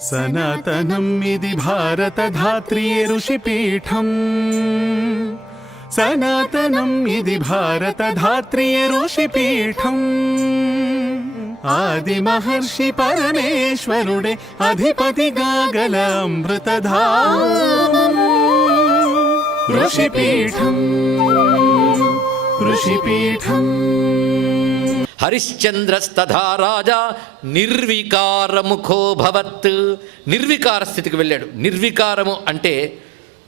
సనాతనం ఇది భారత ధాత్రియే ఋషిపీఠం. సనాతనం ఇది భారత ధాత్రియే ఋషిపీఠం. ఆది మహర్షి పరమేశ్వరుడే అధిపతిగా గల అమృతధా ఋషిపీఠం ఋషిపీఠం. హరిశ్చంద్రస్తథా రాజా నిర్వికారముఖో భవత్. నిర్వికార స్థితికి వెళ్ళాడు. నిర్వికారము అంటే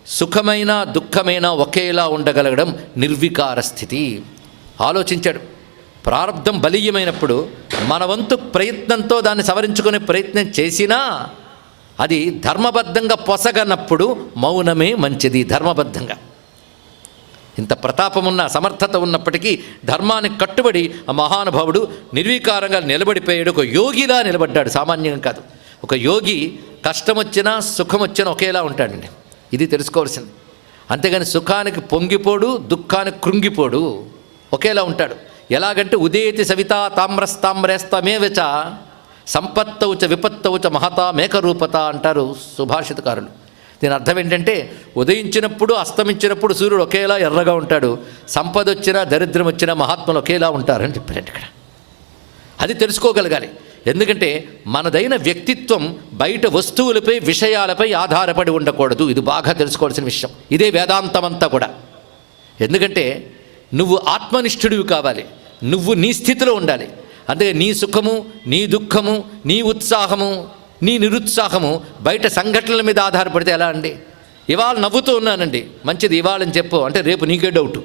సుఖమైన దుఃఖమైన ఒకేలా ఉండగలగడం నిర్వికార స్థితి ఆలోచించాడు. ప్రారంధం బలీయమైనప్పుడు మన వంతు ప్రయత్నంతో దాన్ని సవరించుకునే ప్రయత్నం చేసినా అది ధర్మబద్ధంగా పొసగనప్పుడు మౌనమే మంచిది ధర్మబద్ధంగా. ఇంత ప్రతాపమున్న సమర్థత ఉన్నప్పటికీ ధర్మానికి కట్టుబడి ఆ మహానుభావుడు నిర్వీకారంగా నిలబడిపోయాడు. ఒక యోగిలా నిలబడ్డాడు. సామాన్యంగా కాదు. ఒక యోగి కష్టం వచ్చినా సుఖం వచ్చినా ఒకేలా ఉంటాడండి. ఇది తెలుసుకోవాల్సింది. అంతేగాని సుఖానికి పొంగిపోడు దుఃఖానికి కృంగిపోడు ఒకేలా ఉంటాడు. ఎలాగంటే ఉదేతి సవితా తామ్రస్తామ్రేస్తమేవచ సంపత్తౌచ విపత్తౌచ మహతా మేకరూపత అంటారు సుభాషితకారులు. దీని అర్థం ఏంటంటే ఉదయించినప్పుడు అస్తమించినప్పుడు సూర్యుడు ఒకేలా ఎర్రగా ఉంటాడు. సంపద వచ్చినా దరిద్రం వచ్చినా మహాత్ములు ఒకేలా ఉంటారని చెప్పారండి ఇక్కడ. అది తెలుసుకోగలగాలి. ఎందుకంటే మనదైన వ్యక్తిత్వం బయట వస్తువులపై విషయాలపై ఆధారపడి ఉండకూడదు. ఇది బాగా తెలుసుకోవాల్సిన విషయం. ఇదే వేదాంతం అంతా కూడా. ఎందుకంటే నువ్వు ఆత్మనిష్ఠుడివి కావాలి. నువ్వు నీ స్థితిలో ఉండాలి. అందుకే నీ సుఖము నీ దుఃఖము నీ ఉత్సాహము నీ నిరుత్సాహము బయట సంఘటనల మీద ఆధారపడితే ఎలా అండి? ఇవాళ నవ్వుతూ ఉన్నానండి. మంచిది ఇవాళని చెప్పు. అంటే రేపు నీకే డౌటు.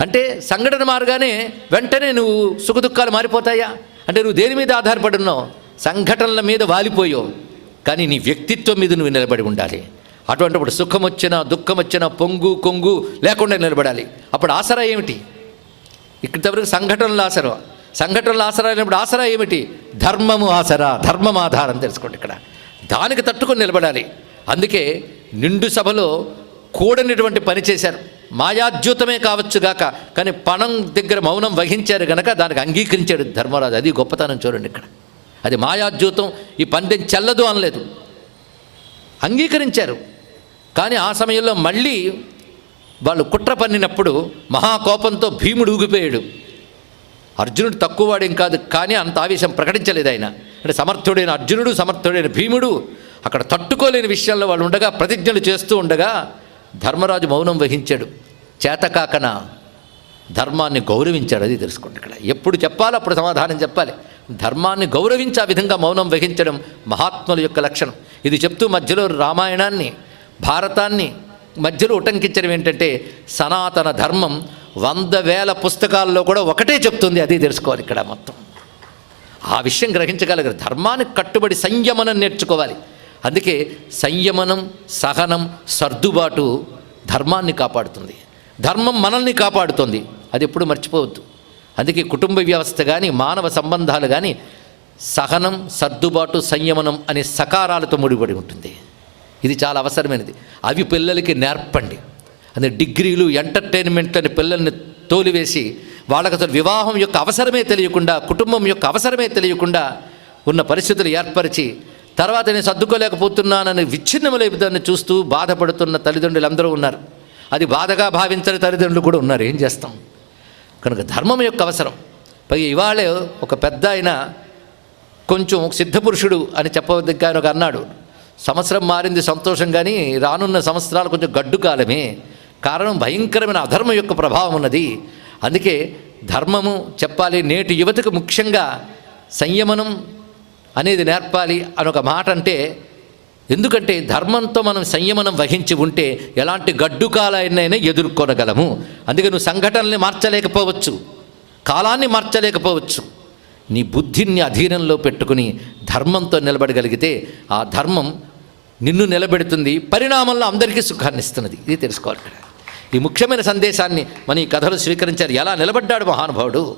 అంటే సంఘటన మారగానే వెంటనే నువ్వు సుఖదుఖాలు మారిపోతాయా? అంటే నువ్వు దేని మీద ఆధారపడి ఉన్నావు? సంఘటనల మీద వాలిపోయావు. కానీ నీ వ్యక్తిత్వం మీద నువ్వు నిలబడి ఉండాలి. అటువంటిప్పుడు సుఖం వచ్చినా దుఃఖం వచ్చినా పొంగు కొంగు లేకుండా నిలబడాలి. అప్పుడు ఆసరా ఏమిటి? ఇక్కడ వరకు సంఘటనలు ఆసరా. సంఘటనలు ఆసరా అయినప్పుడు ఆసరా ఏమిటి? ధర్మము ఆసరా ధర్మం ఆధారం తెలుసుకోండి ఇక్కడ. దానికి తట్టుకొని నిలబడాలి. అందుకే నిండు సభలో కూడనిటువంటి పని చేశారు. మాయాద్యూతమే కావచ్చుగాక కానీ పణం దగ్గర మౌనం వహించారు గనక దానికి అంగీకరించాడు ధర్మరాజు. అది గొప్పతనం చూడండి ఇక్కడ. అది మాయాద్యూతం ఈ పందెం చెల్లదు అనలేదు. అంగీకరించారు. కానీ ఆ సమయంలో మళ్ళీ వాళ్ళు కుట్ర పన్నినప్పుడు మహాకోపంతో భీముడు ఊగిపోయాడు. అర్జునుడు తక్కువవాడేం కాదు కానీ అంత ఆవేశం ప్రకటించలేదు ఆయన. అంటే సమర్థుడైన అర్జునుడు సమర్థుడైన భీముడు అక్కడ తట్టుకోలేని విషయాల్లో వాళ్ళు ఉండగా ప్రతిజ్ఞలు చేస్తూ ఉండగా ధర్మరాజు మౌనం వహించాడు. చేతకాకన ధర్మాన్ని గౌరవించాడు అది తెలుసుకోండి ఇక్కడ. ఎప్పుడు చెప్పాలో అప్పుడు సమాధానం చెప్పాలి. ధర్మాన్ని గౌరవించి ఆ విధంగా మౌనం వహించడం మహాత్ముల యొక్క లక్షణం. ఇది చెప్తూ మధ్యలో రామాయణాన్ని భారతాన్ని మధ్యలో ఉటంకించడం ఏంటంటే సనాతన ధర్మం వంద వేల పుస్తకాల్లో కూడా ఒకటే చెప్తుంది అది తెలుసుకోవాలి ఇక్కడ మొత్తం. ఆ విషయం గ్రహించగలగరు ధర్మానికి కట్టుబడి సంయమనం నేర్చుకోవాలి. అందుకే సంయమనం సహనం సర్దుబాటు ధర్మాన్ని కాపాడుతుంది. ధర్మం మనల్ని కాపాడుతుంది. అది ఎప్పుడు మర్చిపోవద్దు. అందుకే కుటుంబ వ్యవస్థ కానీ మానవ సంబంధాలు కానీ సహనం సర్దుబాటు సంయమనం అనే సకారాలతో ముడిపడి ఉంటుంది. ఇది చాలా అవసరమైనది. అవి పిల్లలకి నేర్పండి. అదే డిగ్రీలు ఎంటర్టైన్మెంట్ అని పిల్లల్ని తోలివేసి వాళ్ళకి అసలు వివాహం యొక్క అవసరమే తెలియకుండా కుటుంబం యొక్క అవసరమే తెలియకుండా ఉన్న పరిస్థితులు ఏర్పరిచి తర్వాత నేను సర్దుకోలేకపోతున్నానని విచ్ఛిన్నములైపుదాన్ని చూస్తూ బాధపడుతున్న తల్లిదండ్రులు అందరూ ఉన్నారు. అది బాధగా భావించని తల్లిదండ్రులు కూడా ఉన్నారు. ఏం చేస్తాం? కనుక ధర్మం యొక్క అవసరం. పైగా ఇవాళే ఒక పెద్ద ఆయన కొంచెం సిద్ధపురుషుడు అని చెప్పదగ్గ ఆయన ఒక అన్నాడు. సంవత్సరం మారింది సంతోషం కానీ రానున్న సంవత్సరాలు కొంచెం గడ్డు కాలమే కారణం భయంకరమైన అధర్మం యొక్క ప్రభావం ఉన్నది. అందుకే ధర్మము చెప్పాలి నేటి యువతకు ముఖ్యంగా సంయమనం అనేది నేర్పాలి అని ఒక మాట అంటే ఎందుకంటే ధర్మంతో మనం సంయమనం వహించి ఉంటే ఎలాంటి గడ్డుకాలైనా ఎదుర్కొనగలము. అందుకే నువ్వు సంఘటనల్ని మార్చలేకపోవచ్చు కాలాన్ని మార్చలేకపోవచ్చు. నీ బుద్ధిని అధీనంలో పెట్టుకుని ధర్మంతో నిలబడగలిగితే ఆ ధర్మం నిన్ను నిలబెడుతుంది పరిణామంలో అందరికీ సుఖాన్ని ఇస్తున్నది ఇది తెలుసుకోవాలి. ఇక్కడ ఈ ముఖ్యమైన సందేశాన్ని మన ఈ కథలు స్వీకరించారు. ఎలా నిలబడ్డాడు మహానుభావుడు?